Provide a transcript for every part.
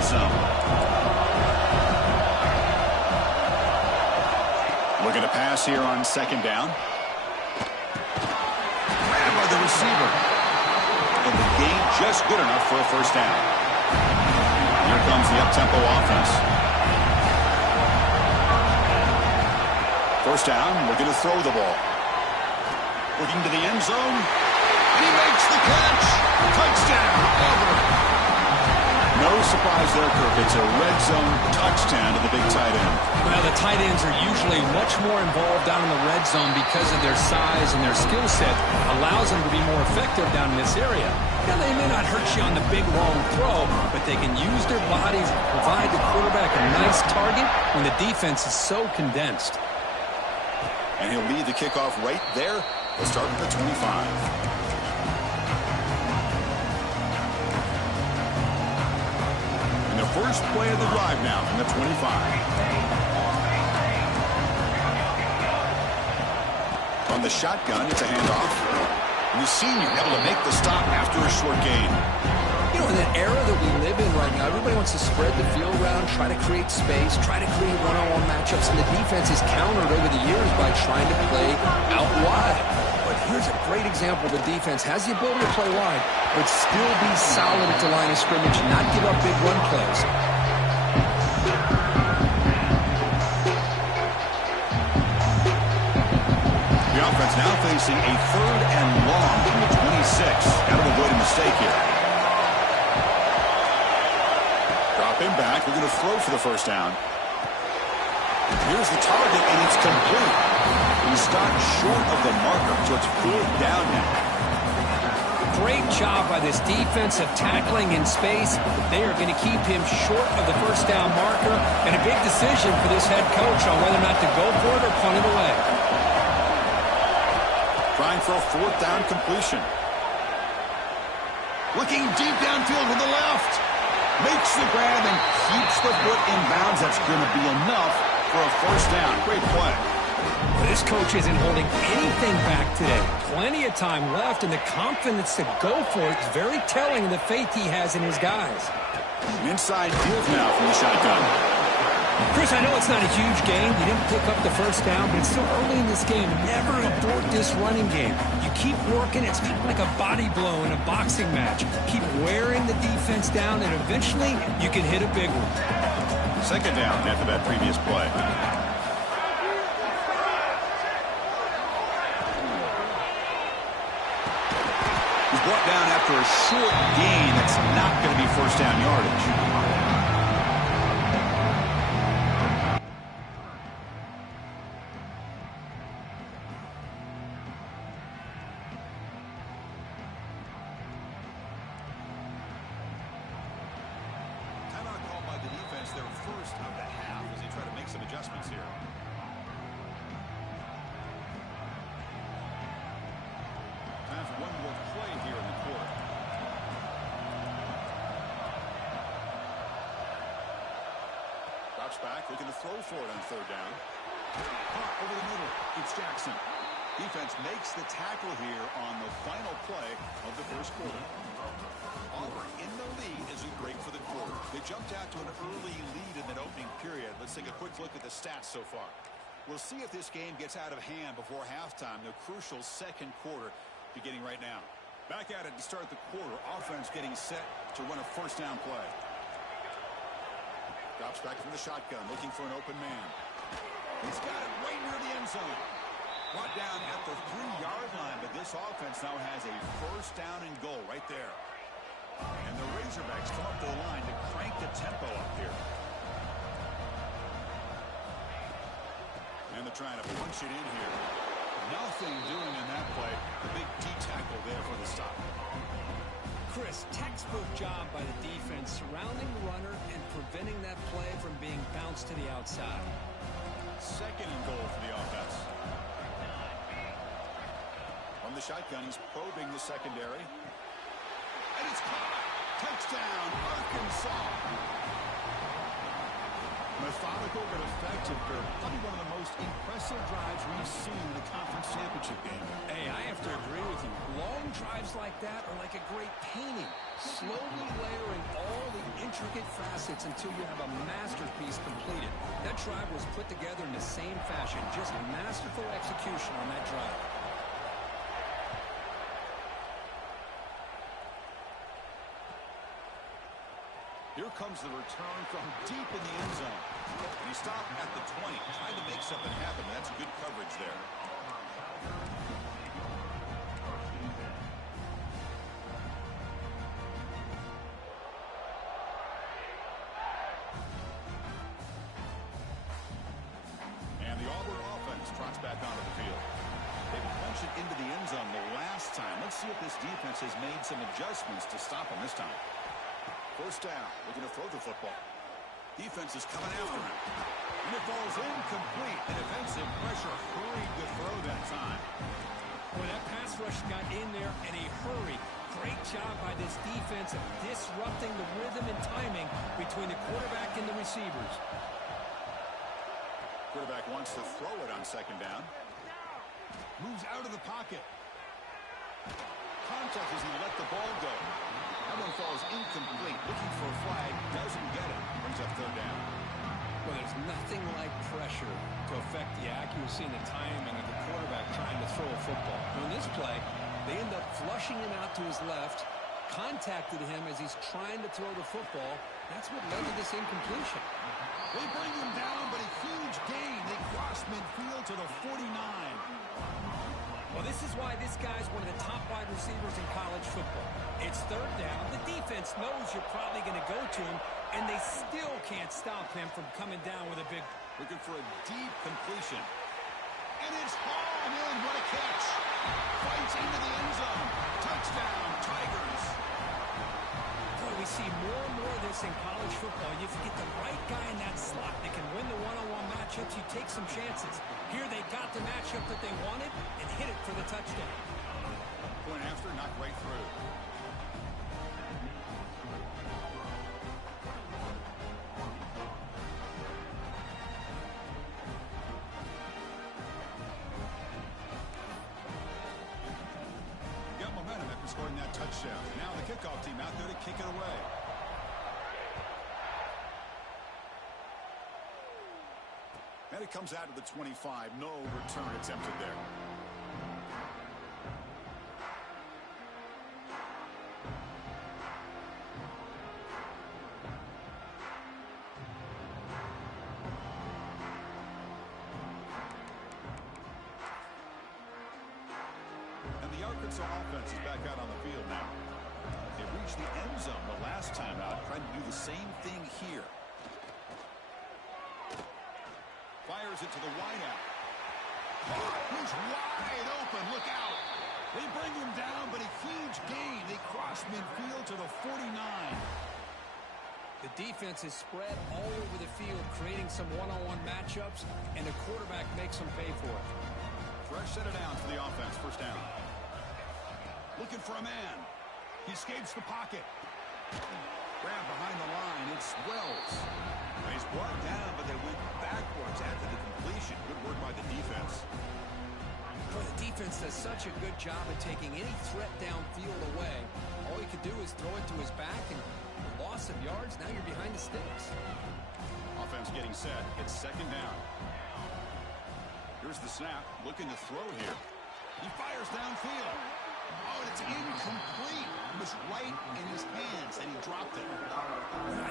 red zone. Looking to pass here on second down. Grabbed by the receiver. And the gain just good enough for a first down. Here comes the up-tempo offense. First down, looking to throw the ball. Looking to the end zone. He makes the catch. Touchdown, Auburn. No surprise there, Kirk. It's a red zone touchdown to the big tight end. Well, the tight ends are usually much more involved down in the red zone because of their size and their skill set. Allows them to be more effective down in this area. Now, they may not hurt you on the big, long throw, but they can use their bodies to provide the quarterback a nice target when the defense is so condensed. And he'll lead the kickoff right there. Let's start with the 25. First play of the drive now from the 25. On the shotgun, it's a handoff. And the senior able to make the stop after a short gain. You know, in the era that we live in right now, everybody wants to spread the field around, try to create space, try to create one-on-one matchups, and the defense is countered over the years by trying to play out wide. But here's a great example. The defense has the ability to play wide, but still be solid at the line of scrimmage and not give up big run plays. The offense now facing a 3rd and long from the 26. Got to avoid a mistake here. Drop him back. We're going to throw for the first down. Here's the target, and it's complete. He stopped short of the marker, so it's 4th down now. Great job by this defensive tackling in space. They are going to keep him short of the first down marker, and a big decision for this head coach on whether or not to go for it or punt it away. Trying for a 4th down completion. Looking deep downfield with the left. Makes the grab and keeps the foot in bounds. That's going to be enough for a first down. Great play. This coach isn't holding anything back today. Plenty of time left, and the confidence to go for it is very telling of the faith he has in his guys. Inside field now from the shotgun. Chris, I know it's not a huge game. You didn't pick up the first down, but it's still early in this game. Never abort this running game. You keep working. It's kind of like a body blow in a boxing match. Keep wearing the defense down, and eventually you can hit a big one. Second down after that previous play. He's brought down after a short gain. That's not going to be first down yardage. Back, looking to throw for it on 3rd down. Caught over the middle. It's Jackson. Defense makes the tackle here on the final play of the first quarter. Auburn in the lead as we break for the quarter. They jumped out to an early lead in that opening period. Let's take a quick look at the stats so far. We'll see if this game gets out of hand before halftime. The crucial second quarter beginning right now. Back at it to start the quarter. Offense getting set to run a first down play. Drops back from the shotgun, looking for an open man. He's got it right near the end zone. Brought down at the 3-yard line, but this offense now has a first down and goal right there. And the Razorbacks come up to the line to crank the tempo up here. And they're trying to punch it in here. Nothing doing in that play. The big D tackle there for the stop. Chris, textbook job by the defense surrounding the runner and preventing that play from being bounced to the outside. Second and goal for the offense. From the shotgun, he's probing the secondary. And it's caught. Touchdown, Arkansas. Methodical but effective. Probably one of the most impressive drives we've seen in the conference championship game. Hey, I have to agree with you. Long drives like that are like a great painting. slowly layering all the intricate facets until you have a masterpiece completed. That drive was put together in the same fashion, just masterful execution on that drive. Here comes the return from deep in the end zone. And he stopped at the 20, trying to make something happen. That's good coverage there. And the Auburn offense trots back onto the field. They punched it into the end zone the last time. Let's see if this defense has made some adjustments to stop them this time. First down, looking to throw the football. Defense is coming after him. And it falls incomplete. The defensive pressure hurried the throw that time. Boy, that pass rush got in there in a hurry. Great job by this defense of disrupting the rhythm and timing between the quarterback and the receivers. Quarterback wants to throw it on second down. Moves out of the pocket. Contact as he let the ball go. That one falls incomplete. Looking for a flag. Doesn't get it. Brings up third down. Well, there's nothing like pressure to affect the accuracy and the timing of the quarterback trying to throw a football. In this play, they end up flushing him out to his left, contacted him as he's trying to throw the football. That's what led to this incompletion. They bring him down, but a huge gain. They cross midfield to the 49. Well, this is why this guy's one of the top wide receivers in college football. It's third down. The defense knows you're probably going to go to him, and they still can't stop him from coming down with a big... Looking for a deep completion. And it's hauled in. What a catch. Fights into the end zone. Touchdown, Tigers. Boy, we see more and more of this in college football. If you get the right guy in that slot that can win the one-on-one matchups, you take some chances. Here they got the matchup that they wanted and hit it for the touchdown. Point after, knocked right through. Got momentum after scoring that touchdown. Now the kickoff team out there to kick it away. And it comes out to the 25. No return attempted there. And the Arkansas offense is back out on the field now. They reached the end zone the last time out, trying to do the same thing here. Fires it to the wideout. Who's wide open? Look out. They bring him down, but a huge gain. They cross midfield to the 49. The defense is spread all over the field, creating some one-on-one matchups, and the quarterback makes them pay for it. Fresh set of downs for the offense. First down. Looking for a man. He escapes the pocket. Grab behind the line. It's Wells. He's brought down, but they went backwards after the completion. Good work by the defense. Well, the defense does such a good job of taking any threat downfield away. All he could do is throw it to his back, and loss of yards, now you're behind the sticks. Offense getting set. It's second down. Here's the snap. Looking to throw here. He fires downfield. Oh, it's incomplete. It was right in his hands, and he dropped it.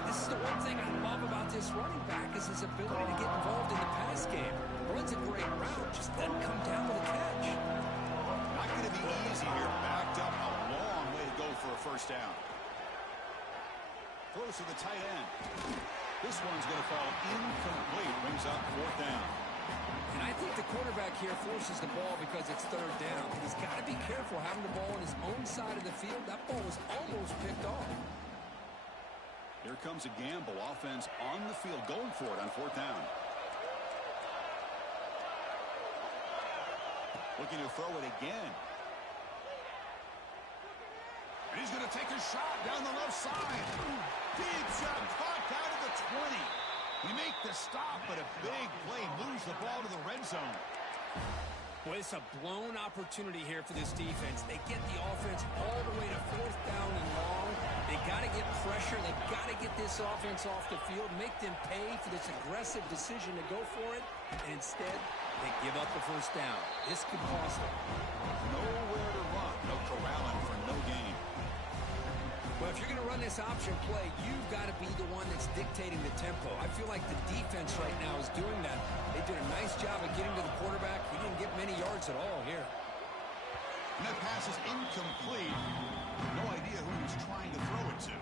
This is the one thing I love about this running back is his ability to get involved in the pass game. Runs a great route, just doesn't come down with a catch. Not going to be easy here. Backed up a long way to go for a first down. Throws to the tight end. This one's going to fall incomplete. Brings up fourth down. And I think the quarterback here forces the ball because it's third down. He's got to be careful having the ball on his own side of the field. That ball was almost picked off. Here comes a gamble. Offense on the field going for it on fourth down. Looking to throw it again. And he's going to take a shot down the left side. Deep shot caught down to the 20. He make the stop, but a big play moves the ball to the red zone. Well, it's a blown opportunity here for this defense. They get the offense all the way to 4th down and long. They got to get pressure. They got to get this offense off the field, make them pay for this aggressive decision to go for it. And instead, they give up the 1st down. This could cost them. Nowhere to run. No corralling for no gain. Well, if you're going to run this option play, you've got to be the one that's dictating the tempo. I feel like the defense right now is doing that. They did a nice job of getting to the quarterback. He didn't get many yards at all here. And that pass is incomplete. No idea who he was trying to throw it to.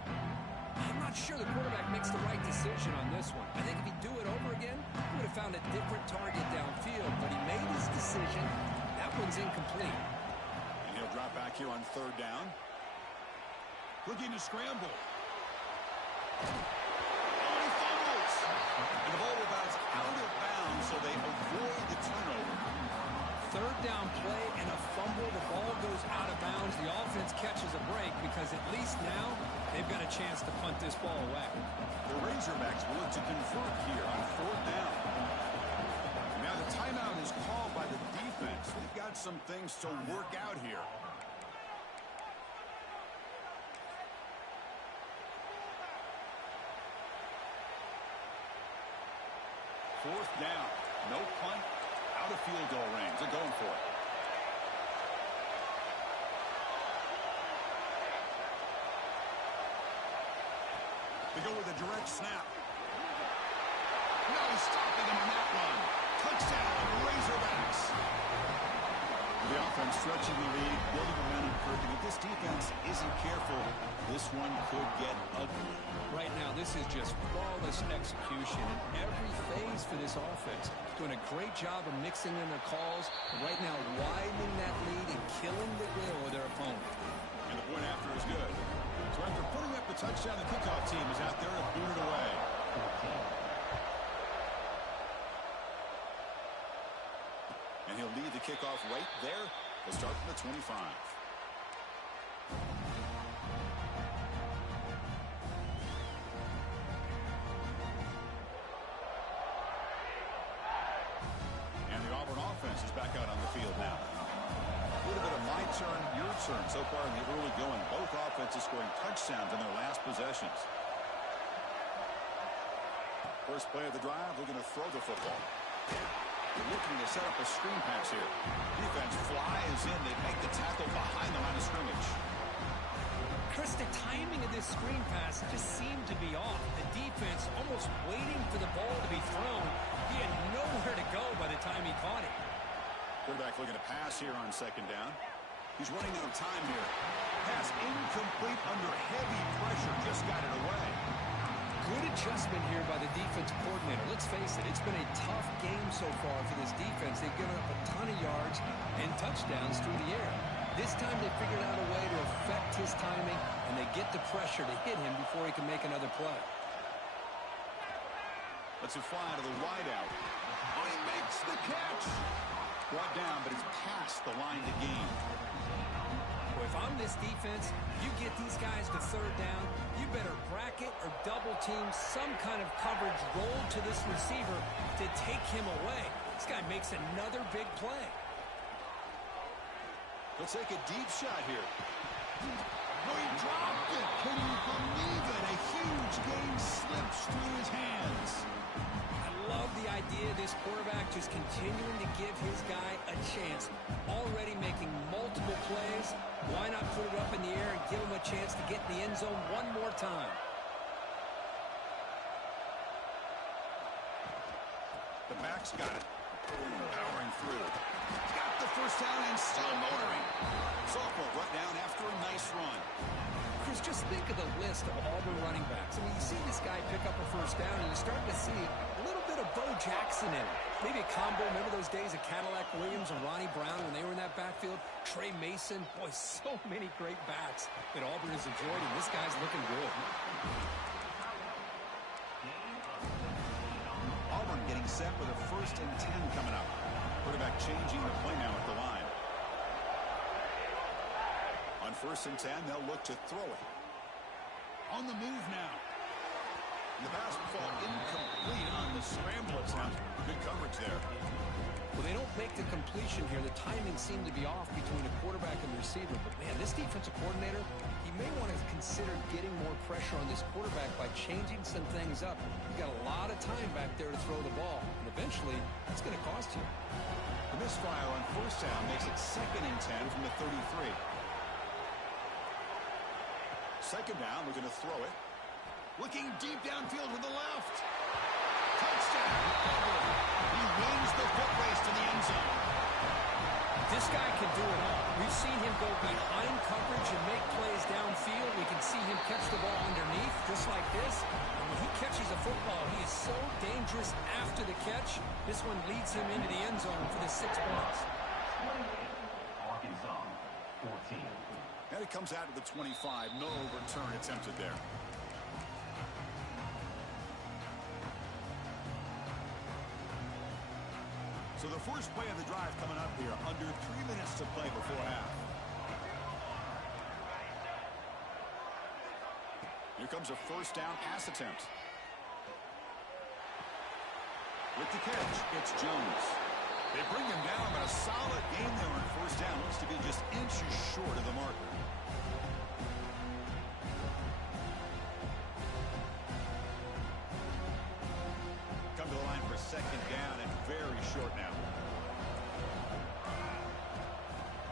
I'm not sure the quarterback makes the right decision on this one. I think if he'd do it over again, he would have found a different target downfield, but he made his decision. That one's incomplete. And he'll drop back here on 3rd down. Looking to scramble. Oh, he fumbles. And the ball will bounce out of bounds, so they avoid the turnover. 3rd down play and a fumble. The ball goes out of bounds. The offense catches a break because at least now they've got a chance to punt this ball away. The Razorbacks will look to convert here on 4th down. Now the timeout is called by the defense. They've got some things to work out here. 4th down. No punt. Out of field goal range. They're going for it. They go with a direct snap. No stopping him on that one. Touchdown, Razorbacks. The offense stretching the lead, building momentum, and if this defense isn't careful, this one could get ugly. Right now, this is just flawless execution in every phase for this offense. Doing a great job of mixing in their calls. Right now, widening that lead and killing the will of their opponent. And the point after is good. So after putting up the touchdown, the kickoff team is out there to boot it away. And he'll lead the kickoff right there. They'll start from the 25. And the Auburn offense is back out on the field now. A little bit of my turn, your turn so far in the early going. Both offenses scoring touchdowns in their last possessions. First play of the drive, they're going to throw the football. They're looking to set up a screen pass here. Defense flies in. They make the tackle behind the line of scrimmage. Chris, the timing of this screen pass just seemed to be off. The defense almost waiting for the ball to be thrown. He had nowhere to go by the time he caught it. Quarterback looking to pass here on 2nd down. He's running out of time here. Pass incomplete under heavy pressure. Just got it away. Good adjustment here by the defense coordinator. Let's face it, it's been a tough game so far for this defense. They've given up a ton of yards and touchdowns through the air. This time they figured out a way to affect his timing, and they get the pressure to hit him before he can make another play. Let's it fly to the wideout. Oh, he makes the catch. Brought down, but it's past the line to gain. Well, if I'm this defense, you get these guys to 3rd down, you better bracket or double team some kind of coverage roll to this receiver to take him away. This guy makes another big play. He'll take a deep shot here. Oh, he dropped it. Can you believe it? A huge gain slips through his hands. I love the idea of this quarterback just continuing to give his guy a chance. Already making multiple plays. Why not put it up in the air and give him a chance to get in the end zone one more time? The back's got it. Powering through. Got the 1st down and still motoring. Sophomore brought down after a nice run. Chris, just think of the list of Auburn running backs. I mean, you see this guy pick up a 1st down, and you're starting to see a little bit of Bo Jackson in it. Maybe a combo. Remember those days of Cadillac Williams and Ronnie Brown when they were in that backfield? Trey Mason. Boy, so many great backs that Auburn has enjoyed, and this guy's looking good. Auburn getting set with a 1st and 10 coming up. Quarterback changing the play now at the line. On 1st and 10, they'll look to throw it. On the move now. The pass will fall incomplete on the scramble attempt. Good coverage there. Well, they don't make the completion here. The timing seemed to be off between a quarterback and the receiver. But, man, this defensive coordinator, he may want to consider getting more pressure on this quarterback by changing some things up. He's got a lot of time back there to throw the ball. And eventually, it's going to cost you. The misfire on first down makes it 2nd and 10 from the 33. Second down, we're going to throw it. Looking deep downfield to the left. Touchdown. He wins the foot race to the end zone. This guy can do it all. We've seen him go behind coverage and make plays downfield. We can see him catch the ball underneath, just like this. And when he catches a football, he is so dangerous after the catch. This one leads him into the end zone for the 6 points. Arkansas, 14. And it comes out to the 25. No return attempted there. So the first play of the drive coming up here. Under 3 minutes to play before half. Here comes a first down pass attempt. With the catch, it's Jones. They bring him down, but a solid game there on first down. Looks to be just inches short of the marker. Come to the line for second down and very short now.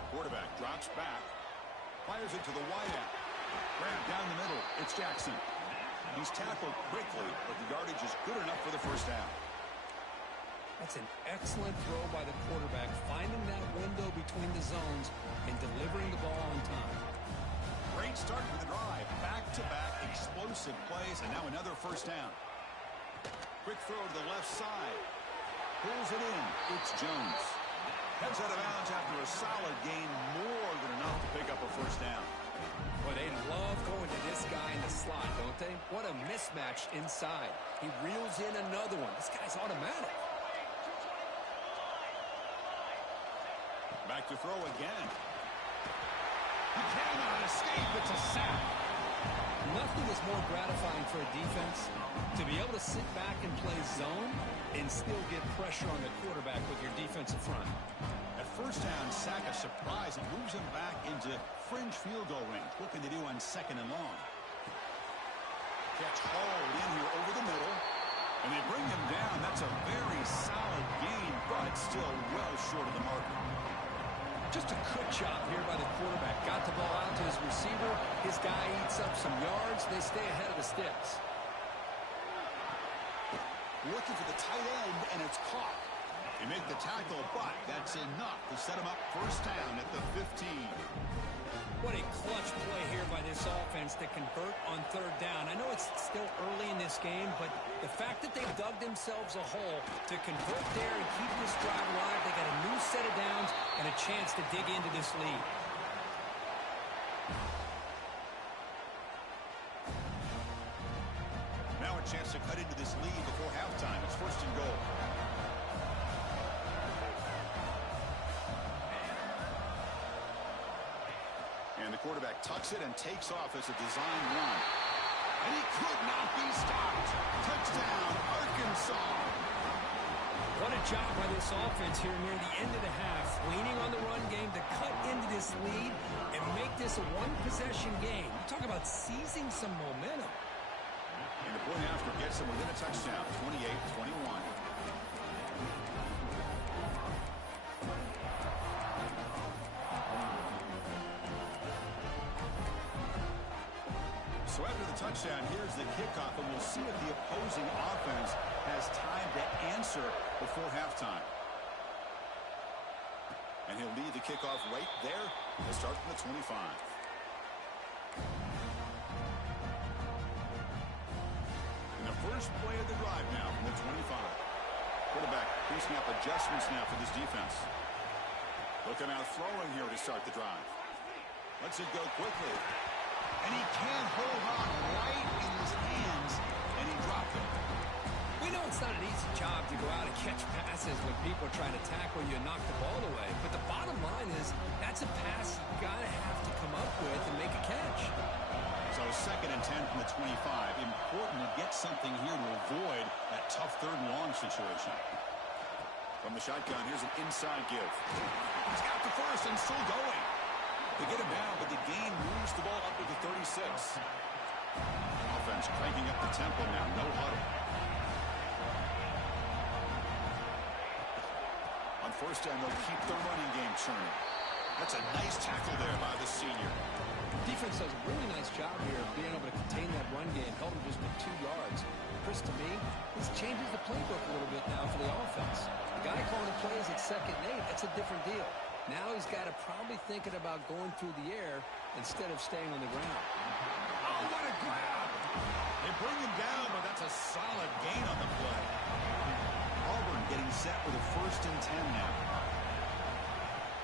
Quarterback drops back. Fires it to the wide end. Grab down the middle. It's Jackson. He's tackled quickly, but the yardage is good enough for the first down. That's an excellent throw by the quarterback, finding that window between the zones and delivering the ball on time. Great start for the drive. Back-to-back explosive plays, and now another first down. Quick throw to the left side. Pulls it in. It's Jones. Heads out of bounds after a solid gain, more than enough to pick up a first down. Boy, they love going to this guy in the slot, don't they? What a mismatch inside. He reels in another one. This guy's automatic. Back to throw again. He cannot escape. It's a sack. Nothing is more gratifying for a defense to be able to sit back and play zone and still get pressure on the quarterback with your defensive front. At first down, sack a surprise and moves him back into fringe field goal range. What can they do on second and long? Catch hauled in here over the middle. And they bring him down. That's a very solid gain, but still well short of the marker. Just a good job here by the quarterback. Got the ball out to his receiver. His guy eats up some yards. They stay ahead of the sticks. Looking for the tight end, and it's caught. They make the tackle, but that's enough to set him up first down at the 15. What a clutch play here by this offense to convert on third down. I know it's still early in this game, but the fact that they dug themselves a hole to convert there and keep this drive alive, they got a new set of downs and a chance to dig into this lead. Now a chance to cut into this lead before halftime. It's first and goal. And the quarterback tucks it and takes off as a design run. And he could not be stopped. Touchdown, Arkansas. What a job by this offense here near the end of the half. Leaning on the run game to cut into this lead and make this a one-possession game. You talk about seizing some momentum. And the point after gets them within a touchdown, 28-21. So after the touchdown, here's the kickoff, and we'll see if the opposing offense has time to answer before halftime. And he'll lead the kickoff right there. He'll start from the 25. And the first play of the drive now from the 25. Quarterback piecing up adjustments now for this defense. Looking out throwing here to start the drive. Lets it go quickly. And he can't hold on right in his hands, and he dropped it. We know it's not an easy job to go out and catch passes when people are trying to tackle you and knock the ball away. But the bottom line is that's a pass you got to have to come up with and make a catch. So second and 10 from the 25. Important to get something here to avoid that tough third and long situation. From the shotgun, here's an inside give. He's got the first and still going. They get him down, but the gain moves the ball up to the 36. Offense cranking up the tempo now. No huddle. On first down, they'll keep the running game churning. That's a nice tackle there by the senior. Defense does a really nice job here of being able to contain that run game. Held him just with 2 yards. Chris, to me, this changes the playbook a little bit now for the offense. The guy calling the plays at 2nd and 8, that's a different deal. Now he's got to probably thinking about going through the air instead of staying on the ground. Oh, what a grab! They bring him down, but that's a solid gain on the play. Auburn getting set with a 1st and 10 now.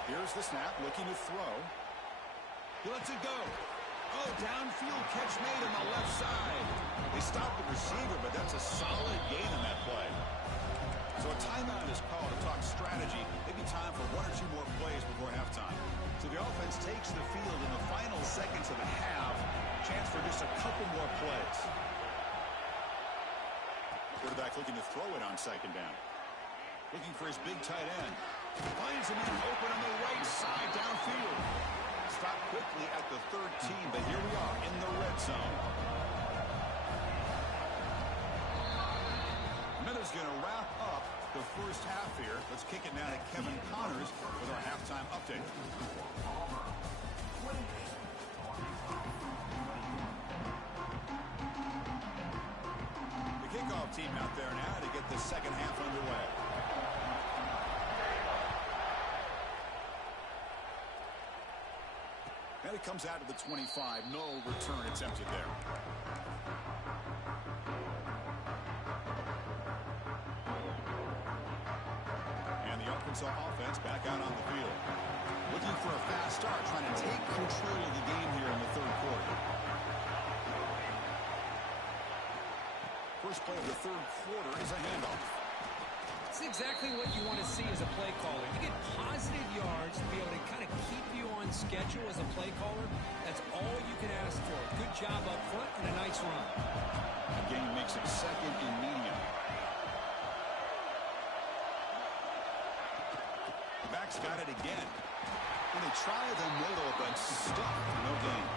Here's the snap, looking to throw. He lets it go. Oh, downfield catch made on the left side. They stopped the receiver, but that's a solid gain on that play. So a timeout is called to talk strategy. Maybe time for 1 or 2 more plays before halftime. So the offense takes the field in the final seconds of the half. Chance for just a couple more plays. Quarterback looking to throw it on 2nd down. Looking for his big tight end. Finds him open on the right side downfield. Stopped quickly at the 13, but here we are in the red zone. Miller's going to wrap up the first half here. Let's kick it now to Kevin Connors with our halftime update. The kickoff team out there now to get the second half underway. And it comes out to the 25. No return attempted there. Arkansas offense back out on the field. Looking for a fast start, trying to take control of the game here in the 3rd quarter. First play of the 3rd quarter is a handoff. It's exactly what you want to see as a play caller. You get positive yards to be able to kind of keep you on schedule as a play caller. That's all you can ask for. Good job up front and a nice run. The game makes it 2nd and medium. Back's got it again. And they try the middle, but stuck. No gain.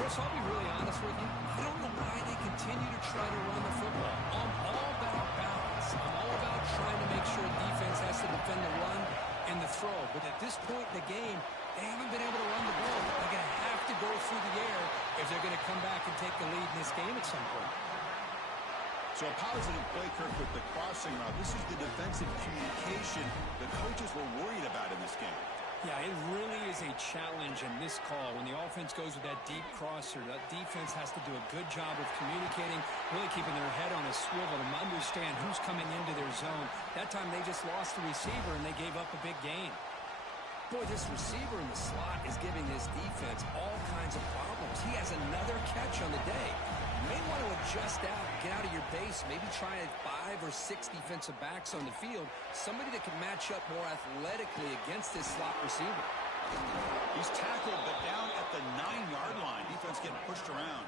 Chris, I'll be really honest with you. I don't know why they continue to try to run the football. I'm all about balance. I'm all about trying to make sure defense has to defend the run and the throw. But at this point in the game, they haven't been able to run the ball. They're going to have to go through the air if they're going to come back and take the lead in this game at some point. So a positive play, Kirk, with the crossing route. This is the defensive communication the coaches were worried about in this game. Yeah, it really is a challenge in this call. When the offense goes with that deep crosser, that defense has to do a good job of communicating, really keeping their head on a swivel to understand who's coming into their zone. That time they just lost the receiver and they gave up a big gain. Boy, this receiver in the slot is giving this defense all kinds of problems. He has another catch on the day. You may want to adjust out, get out of your base, maybe try 5 or 6 defensive backs on the field, somebody that can match up more athletically against this slot receiver. He's tackled, but down at the 9-yard line. Defense getting pushed around.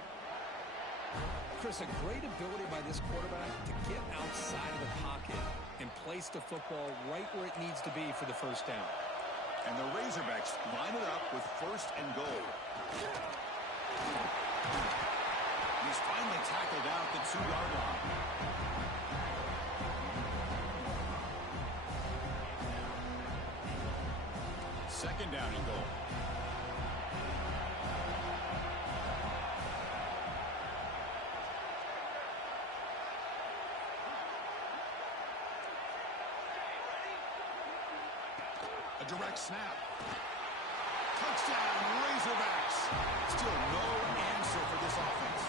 Chris, a great ability by this quarterback to get outside of the pocket and place the football right where it needs to be for the first down. And the Razorbacks line it up with 1st and goal. He's finally tackled out at the 2-yard line. Second down and goal. A direct snap. Touchdown, Razorbacks. Still no answer for this offense.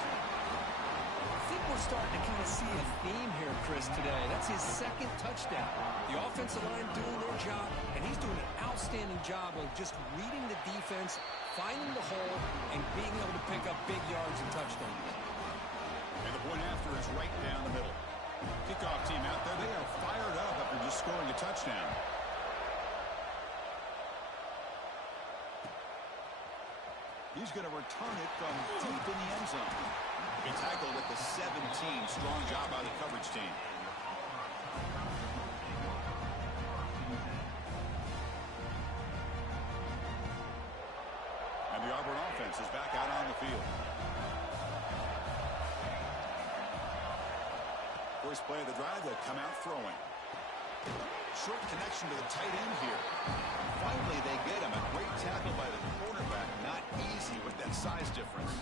I think we're starting to kind of see a theme here, Chris, today. That's his 2nd touchdown. The offensive line doing their job, and he's doing an outstanding job of just reading the defense, finding the hole, and being able to pick up big yards and touchdowns. And the point after is right down the middle. Kickoff team out there, they are fired up after just scoring a touchdown. He's going to return it from deep in the end zone. He tackled at the 17. Strong job by the coverage team. And the Auburn offense is back out on the field. First play of the drive, they'll come out throwing. Short connection to the tight end here. Finally, they get him. A great tackle by the cornerback. Not easy with that size difference.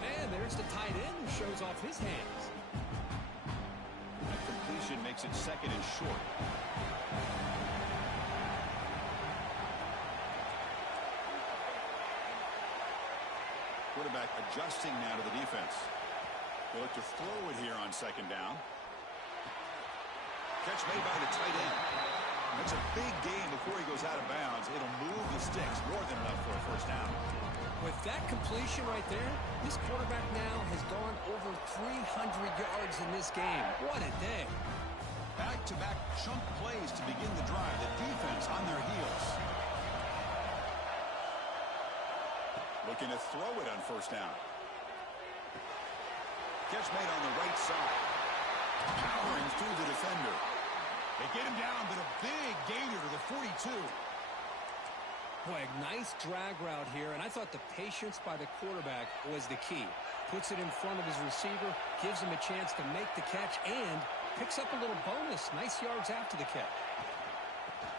And there's the tight end who shows off his hands. That completion makes it second and short. Quarterback adjusting now to the defense. They look to throw it here on second down. Catch made by the tight end. It's a big gain before he goes out of bounds. It'll move the sticks more than enough for a first down. With that completion right there, this quarterback now has gone over 300 yards in this game. What a day. Back-to-back chunk plays to begin the drive. The defense on their heels. Looking to throw it on first down. Catch made on the right side. Powering through the defender. They get him down, but a big gainer to the 42. Boy, a nice drag route here, and I thought the patience by the quarterback was the key. Puts it in front of his receiver, gives him a chance to make the catch, and picks up a little bonus. Nice yards after the catch.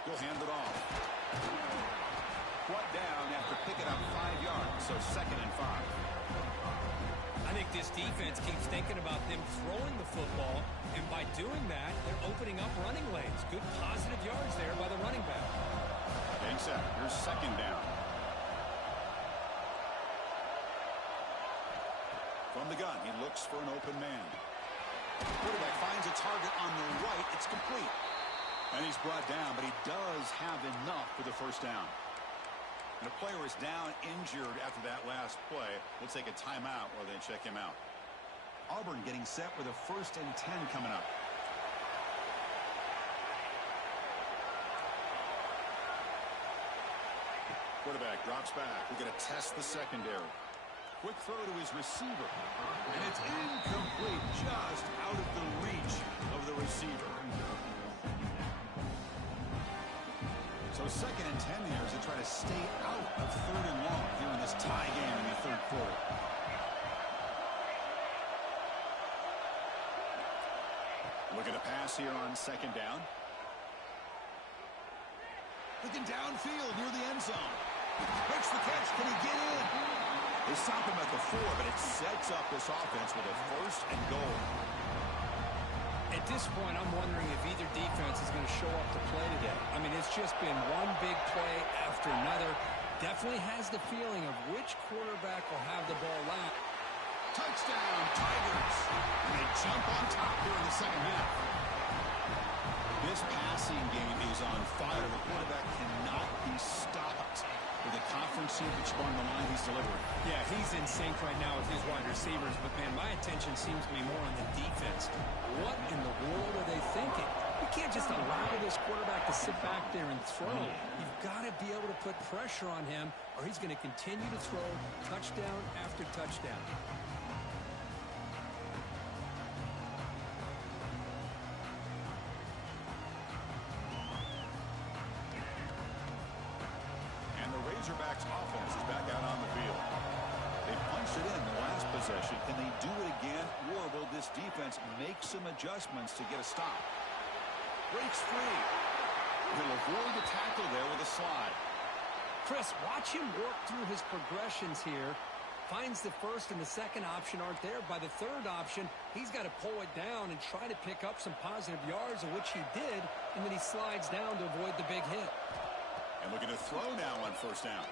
He'll hand it off. Brought down after picking up 5 yards, so second and 5. I think this defense keeps thinking about them throwing the football, and by doing that, they're opening up running lanes. Good positive yards there by the running back. Game set. Here's second down. From the gun, he looks for an open man. Quarterback finds a target on the right. It's complete. And he's brought down, but he does have enough for the first down. And a player is down injured after that last play. We'll take a timeout while they check him out. Auburn getting set with a 1st and 10 coming up. Quarterback drops back. We're going to test the secondary. Quick throw to his receiver. And it's incomplete, just out of the reach of the receiver. So 2nd and 10 here as they try to stay out of 3rd and long here in this tie game in the 3rd quarter. Looking to pass here on 2nd down. Looking downfield near the end zone. Makes the catch. Can he get in? They stop him at the 4, but it sets up this offense with a 1st and goal. At this point, I'm wondering if either defense is going to show up to play today. I mean, it's just been one big play after another. Definitely has the feeling of which quarterback will have the ball out. Touchdown, Tigers. And they jump on top here in the second half. This passing game is on fire. The quarterback cannot be stopped. With the conference championship on the line, he's delivering. Yeah, he's in sync right now with his wide receivers. But, man, my attention seems to be more on the defense. What in the world are they thinking? You can't just allow this quarterback to sit back there and throw. You've got to be able to put pressure on him, or he's going to continue to throw touchdown after touchdown. Razorbacks offense is back out on the field. They punched it in the last possession. Can they do it again, or will this defense make some adjustments to get a stop? Breaks free. He'll avoid the tackle there with a slide. Chris, watch him work through his progressions here. Finds the 1st and the 2nd option aren't there. By the 3rd option, he's got to pull it down and try to pick up some positive yards, of which he did, and then he slides down to avoid the big hit. And looking to throw now on 1st down.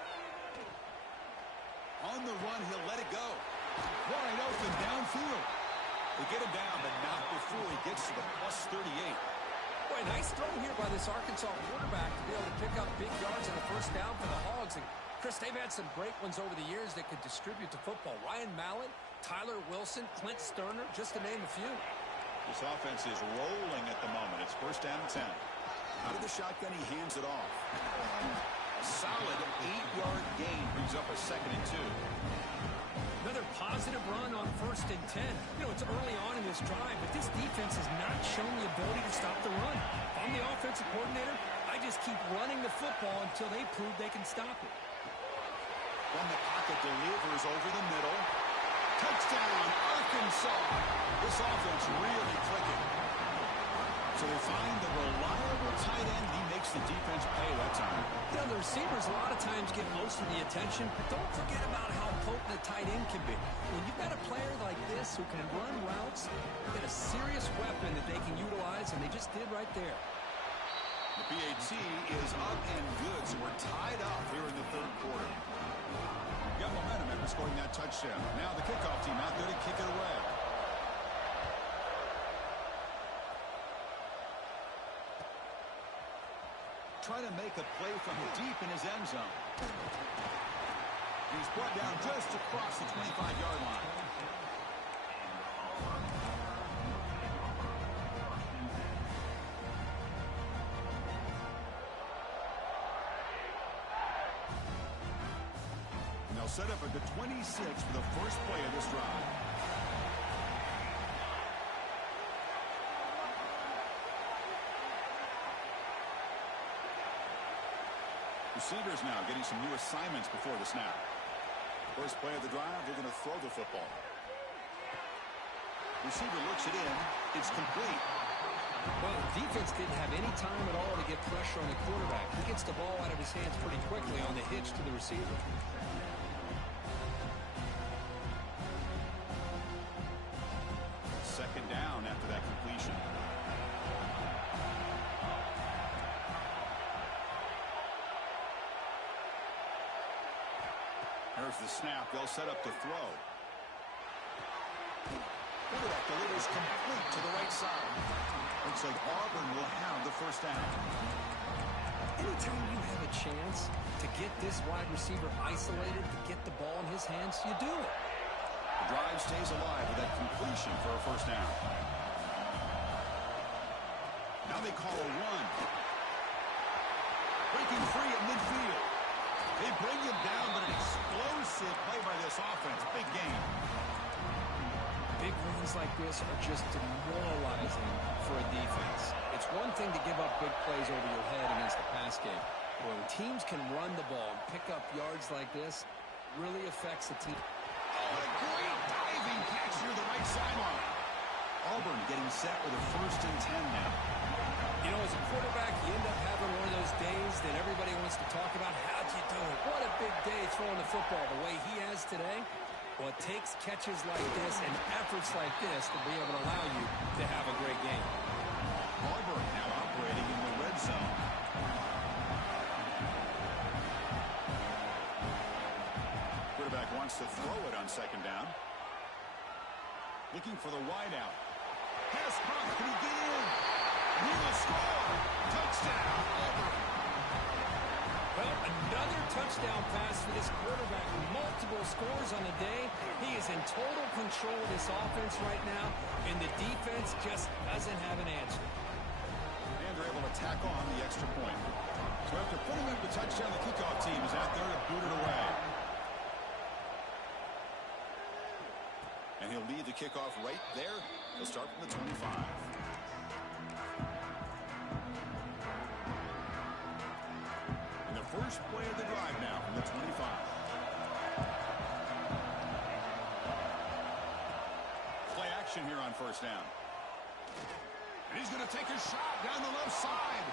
On the run, he'll let it go. Wide open downfield. They get him down, but not before he gets to the +38. Boy, nice throw here by this Arkansas quarterback to be able to pick up big yards on a 1st down for the Hogs. And Chris, they've had some great ones over the years that could distribute the football. Ryan Mallett, Tyler Wilson, Clint Sterner, just to name a few. This offense is rolling at the moment. It's 1st down and 10. Out of the shotgun, he hands it off. A solid 8-yard gain brings up a 2nd and 2. Another positive run on 1st and 10. You know, it's early on in this drive, but this defense has not shown the ability to stop the run. If I'm the offensive coordinator, I just keep running the football until they prove they can stop it. From the pocket, delivers over the middle. Touchdown, Arkansas. This offense really clicking. So they find the reliable tight end. He makes the defense pay that time. You know, the receivers a lot of times get most of the attention, but don't forget about how potent a tight end can be. When you've got a player like this who can run routes, you've got a serious weapon that they can utilize, and they just did right there. The PAT is up and good, so we're tied up here in the third quarter. Got momentum after scoring that touchdown. Now the kickoff team out there to kick it away. Trying to make a play from deep in his end zone. He's brought down just across the 25-yard line. And they'll set up at the 26 for the first play of this drive. Receivers now getting some new assignments before the snap. First play of the drive, they're going to throw the football. Receiver looks it in. It's complete. Well, the defense didn't have any time at all to get pressure on the quarterback. He gets the ball out of his hands pretty quickly on the hitch to the receiver. Second down after that completion. There's the snap. They'll set up to throw. Quarterback delivers complete to the right side. Looks like Auburn will have the first down. Anytime you have a chance to get this wide receiver isolated, to get the ball in his hands, you do it. The drive stays alive with that completion for a first down. Now they call a run. Breaking free at midfield. They bring him down, but an explosive play by this offense. Big game. Big runs like this are just demoralizing for a defense. It's one thing to give up big plays over your head against the pass game. When teams can run the ball and pick up yards like this, it really affects the team. Oh, what a great diving catch near the right sideline. Auburn getting set with a 1st and 10 now. You know, as a quarterback, you end up having one of those days that everybody wants to talk about. How'd you do it? What a big day throwing the football the way he has today. Well, it takes catches like this and efforts like this to be able to allow you to have a great game. Auburn now operating in the red zone. Quarterback wants to throw it on second down. Looking for the wideout. Pass caught. Can he get in? He will score. Touchdown, Auburn. Well, another touchdown pass for this quarterback. Multiple scores on the day. He is in total control of this offense right now, and the defense just doesn't have an answer. And they're able to tack on the extra point. So after putting up the touchdown, the kickoff team is out there to boot it away. And he'll lead the kickoff right there. He'll start from the 25. First play of the drive now from the 25. Play action here on first down. And he's going to take a shot down the left side.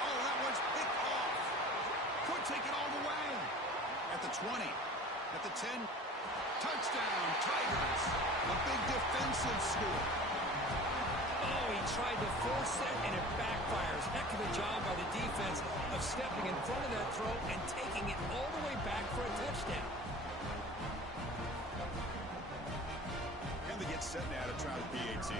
Oh, that one's picked off. Could take it all the way. At the 20. At the 10. Touchdown, Tigers. A big defensive score. Oh, he tried to force it, and it backfires. Heck of a job by the defense of stepping in front of that throw and taking it all the way back for a touchdown. And they get set now to try the PAT.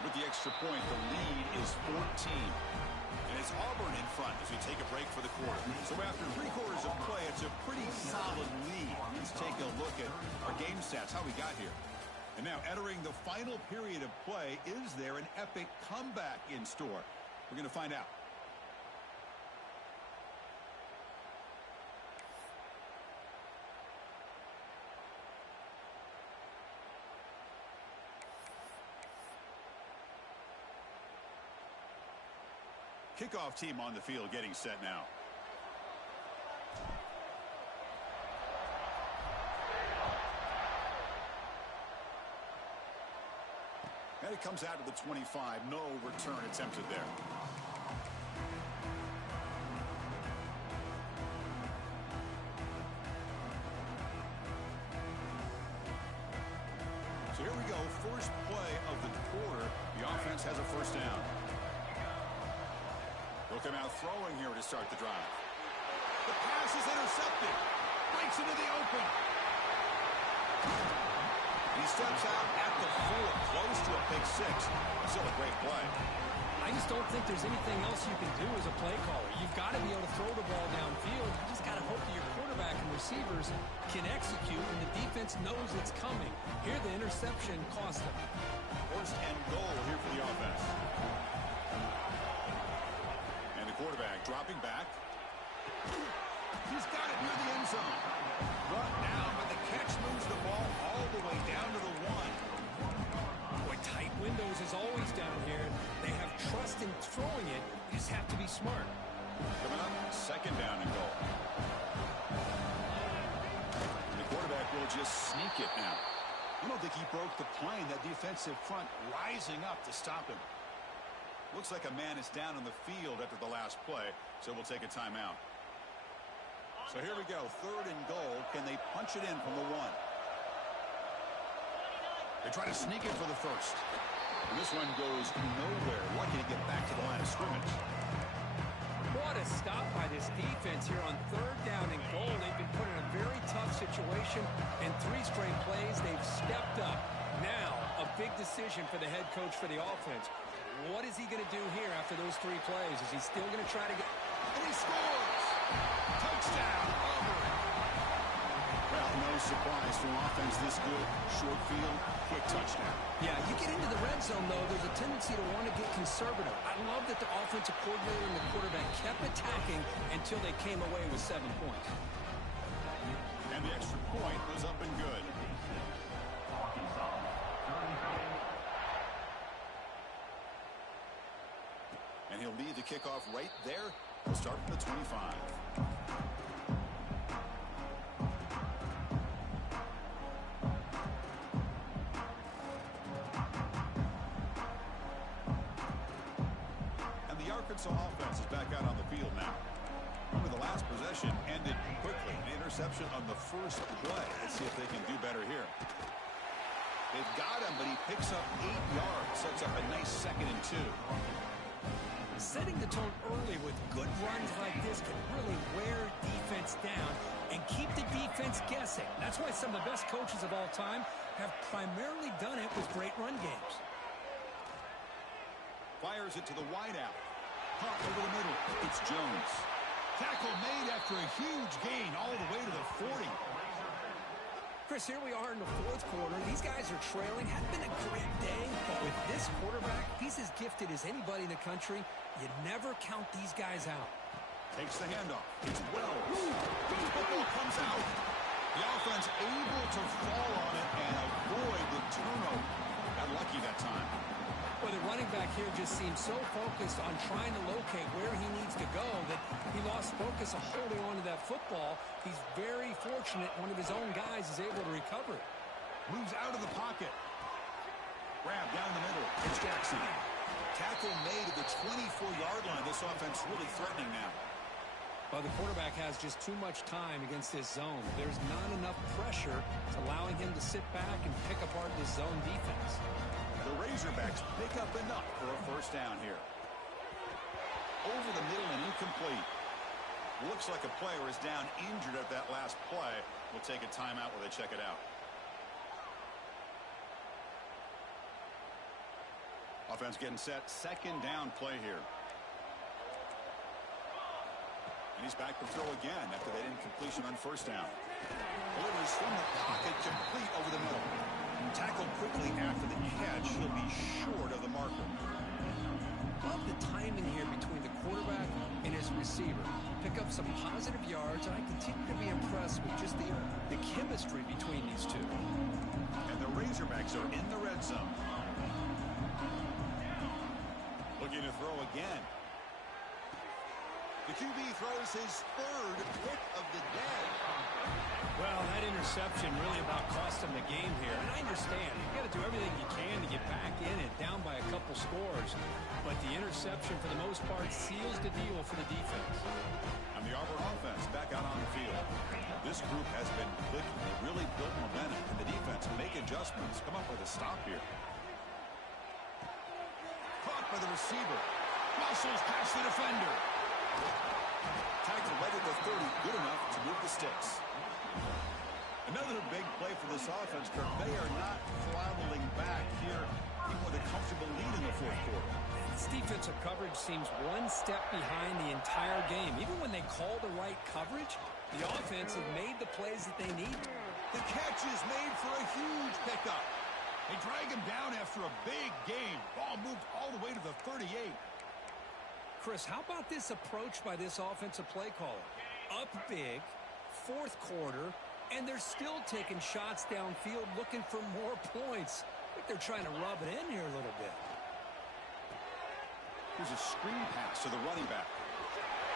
With the extra point, the lead is 14. And it's Auburn in front as we take a break for the quarter. So after 3 quarters of play, it's a pretty solid lead. Let's take a look at our game stats, how we got here. And now entering the final period of play, is there an epic comeback in store? We're going to find out. Kickoff team on the field getting set now. And it comes out to the 25. No return attempted there. So here we go. First play of the quarter. The offense has a first down. They'll come out throwing here to start the drive. The pass is intercepted. Breaks into the open. He steps out at the 4, close to a pick 6. Still a great play. I just don't think there's anything else you can do as a play caller. You've got to be able to throw the ball downfield. You just got to hope that your quarterback and receivers can execute, and the defense knows it's coming. Here, the interception cost them. First and goal here for the offense. And the quarterback dropping back. He's got it near the end zone. Brought down, but the catch moves the ball all the way down to the 1. Boy, tight windows is always down here. They have trust in throwing it. You just have to be smart. Coming up, second down and goal. The quarterback will just sneak it now. I don't think he broke the plane. That defensive front rising up to stop him. Looks like a man is down on the field after the last play, so we'll take a timeout. So here we go, third and goal. Can they punch it in from the 1? They try to sneak it for the first. And this one goes nowhere. Lucky to get back to the line of scrimmage. What a stop by this defense here on third down and goal. They've been put in a very tough situation, and 3 straight plays, they've stepped up. Now, a big decision for the head coach for the offense. What is he going to do here after those 3 plays? Is he still going to try to get... And he scores! Touchdown, Auburn! Well, no surprise for offense this good. Short field, quick touchdown. Yeah, you get into the red zone, though, there's a tendency to want to get conservative. I love that the offensive coordinator and the quarterback kept attacking until they came away with 7 points. And the extra point was up and good. And he'll lead the kickoff right there. We'll start from the 25. And the Arkansas offense is back out on the field now. Remember, the last possession ended quickly. An interception on the first play. Let's see if they can do better here. They've got him, but he picks up 8 yards. Sets up a nice 2nd and 2. Setting the tone early with good runs like this can really wear defense down and keep the defense guessing. That's why some of the best coaches of all time have primarily done it with great run games. Fires it to the wideout. Caught over the middle. It's Jones. Tackle made after a huge gain all the way to the 40. Chris, here we are in the 4th quarter. These guys are trailing. Hadn't been a great day, but with this quarterback, he's as gifted as anybody in the country. You never count these guys out. Takes the handoff. It's Wells. The football comes out. The offense able to fall on it and avoid the turnover. Got lucky that time. Well, the running back here just seems so focused on trying to locate where he needs to go that he lost focus of holding on to that football. He's very fortunate one of his own guys is able to recover it. Moves out of the pocket. Grab down the middle. It's Jackson. Tackle made at the 24-yard line. This offense really threatening now. Well, the quarterback has just too much time against this zone. There's not enough pressure. It's allowing him to sit back and pick apart this zone defense. The Razorbacks pick up enough for a first down here. Over the middle and incomplete. Looks like a player is down injured at that last play. We'll take a timeout while they check it out. Offense getting set. Second down play here. And he's back to throw again after that incompletion on first down. Delivers from the pocket, complete over the middle. Tackled quickly after the catch. He'll be short of the marker. Love the timing here between the quarterback and his receiver. Pick up some positive yards, and I continue to be impressed with just the chemistry between these two. And the Razorbacks are in the red zone. Looking to throw again. The QB throws his third pick of the day. Well, that interception really about cost him the game here. And I understand. You got to do everything you can to get back in it, down by a couple scores. But the interception, for the most part, seals the deal for the defense. And the Auburn offense back out on the field. This group has been clicking. They really built momentum. And the defense make adjustments. Come up with a stop here. Caught by the receiver. Muscles past the defender. Tackle right at the 30. Good enough to move the sticks. Another big play for this offense, Kirk. They are not throttling back here, even with a comfortable lead in the fourth quarter. This defensive coverage seems one step behind the entire game. Even when they call the right coverage, the offense have made the plays that they need. The catch is made for a huge pickup. They drag him down after a big game. Ball moved all the way to the 38. Chris, how about this approach by this offensive play caller? Up big, fourth quarter, and they're still taking shots downfield looking for more points. I think they're trying to rub it in here a little bit. Here's a screen pass to the running back.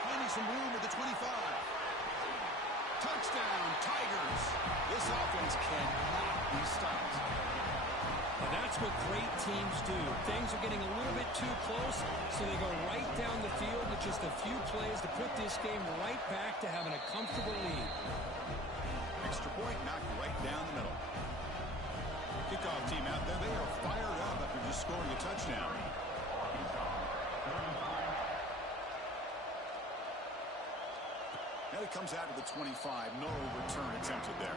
Finding some room at the 25. Touchdown, Tigers. This offense cannot be stopped. And that's what great teams do. Things are getting a little bit too close, so they go right down the field with just a few plays to put this game right back to having a comfortable lead. Extra point knocked right down the middle. Kickoff team out there. They are fired up after just scoring a touchdown. And it comes out to the 25. No return attempted there.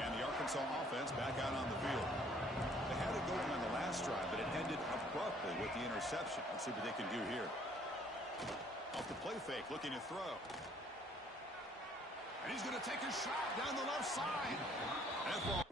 And the Arkansas offense back out on the field. They had it going on the last drive, but it ended abruptly with the interception. Let's see what they can do here. Off the play fake, looking to throw. And he's going to take a shot down the left side. And that ball